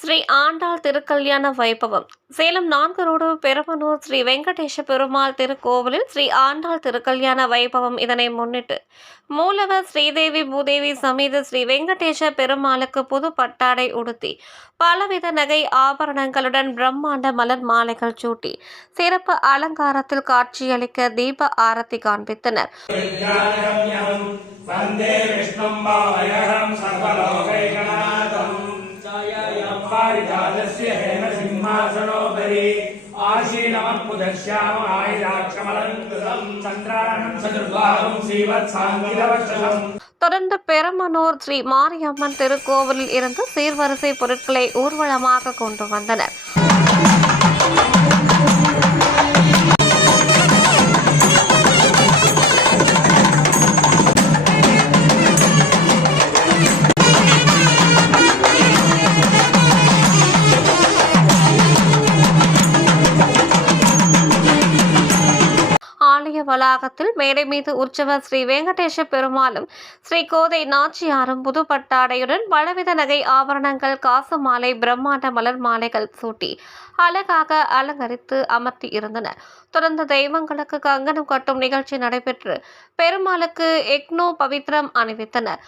ஸ்ரீ ஆண்டாள் திருக்கல்யாண வைபவம் சேலம் 4 ரோடு பெரம்பனூர் ஸ்ரீ வெங்கடேஷ பெருமாள் திருக்கோவிலில் ஸ்ரீ ஆண்டாள் திருக்கல்யாண வைபவம். இதனை முன்னிட்டு மூலவர் ஸ்ரீதேவி பூதேவி சமேத ஸ்ரீ வெங்கடேஷ பெருமாளுக்கு புது பட்டாடை உடுத்தி பலவித நகை ஆபரணங்களுடன் பிரம்மாண்ட மலர் மாலைகள் சூட்டி சிறப்பு அலங்காரத்தில் காட்சியளிக்க தீப ஆரத்தி காண்பித்தனர். पारिजातस्य हेम सिंहासनोपरि आसीनमत्पुदश्याम आयुधाक्षमलङ्कृतं चन्द्रानं सदुर्बाहुं श्रीवत्साङ्गितवक्षसम्. தொடர்ந்து பெரம்பனூர் ஸ்ரீ மாரியம்மன் திருக்கோவிலில் இருந்து சீர்வரிசை பொருட்களை ஊர்வலமாக கொண்டு வந்தனர். வளாகத்தில் மேடை மீது உற்சவர் ஸ்ரீ வெங்கடேஷ பெருமாளும் ஸ்ரீ கோதை நாச்சியாரும் புது பட்டாடையுடன் பலவித நகை ஆபரணங்கள் காசு மாலை பிரம்மாண்ட மலர் மாலைகள் சூட்டி அழகாக அலங்கரித்து அமர்த்தி இருந்தனர். தொடர்ந்து தெய்வங்களுக்கு கங்கணம் கட்டும் நிகழ்ச்சி நடைபெற்று பெருமாளுக்கு எக்னோ பவித்ரம் அணிவித்தனர்.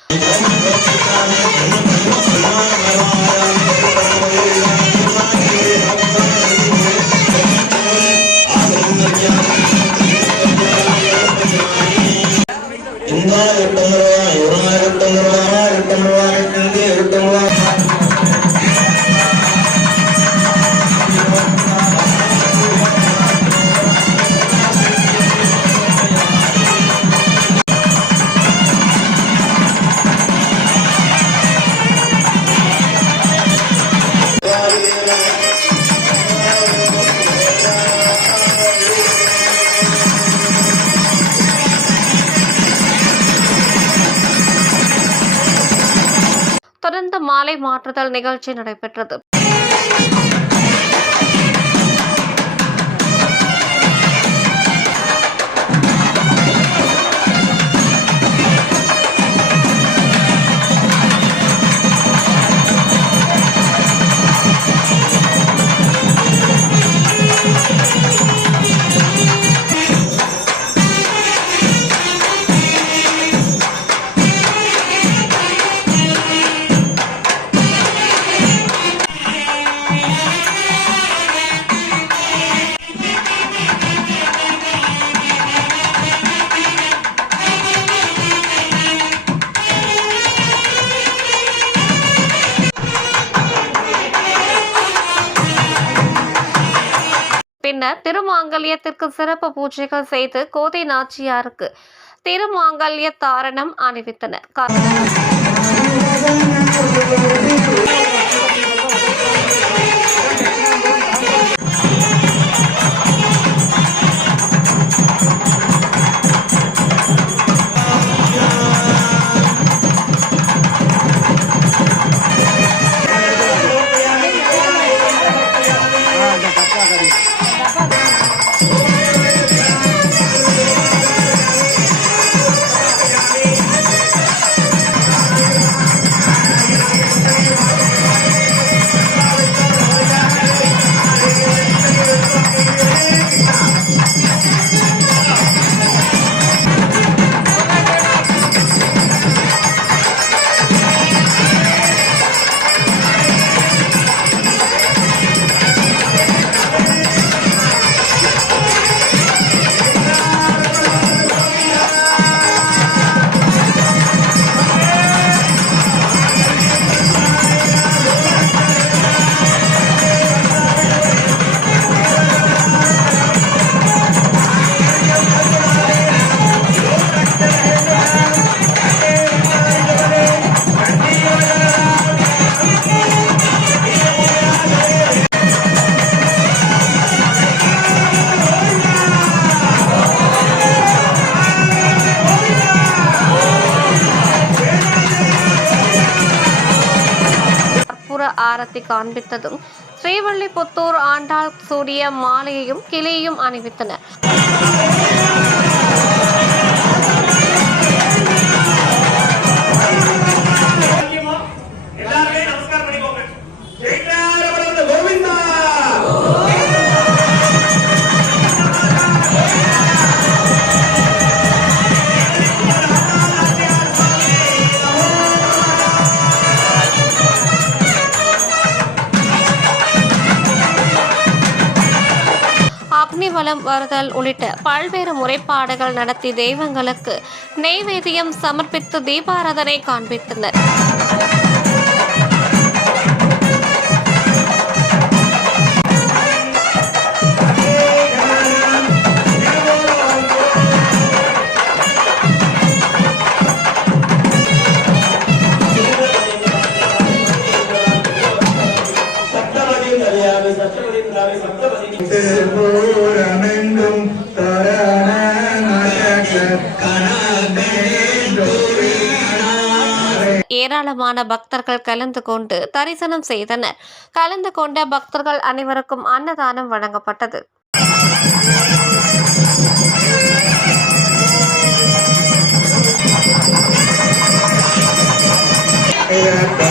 தொடர்ந்து மாலை மாற்றுதல் நிகழ்ச்சி நடைபெற்றது. பின்னர் திருமாங்கல்யத்திற்கு சிறப்பு பூஜைகள் செய்து கோதை நாச்சியாருக்கு திருமாங்கல்ய தாரணம் அணிவித்தனர். ஆரத்தி காண்பித்ததும் ஸ்ரீவில்லிபுத்தூர் ஆண்டாள் சூடிய மாலையையும் கிளியையும் அணிவித்தனர். நமஸ்காரம் வலம் வருதல் உள்ளிட்ட பல்வேறு முறைப்பாடுகள் நடத்தி தெய்வங்களுக்கு நெய்வேத்தியம் சமர்ப்பித்து தீபாராதனை காண்பித்தனர். திருப்பூரமெங்கும் தரண ஏராளமான பக்தர்கள் கலந்து கொண்டு தரிசனம் செய்தனர். கலந்து கொண்ட பக்தர்கள் அனைவருக்கும் அன்னதானம் வழங்கப்பட்டது. Yeah.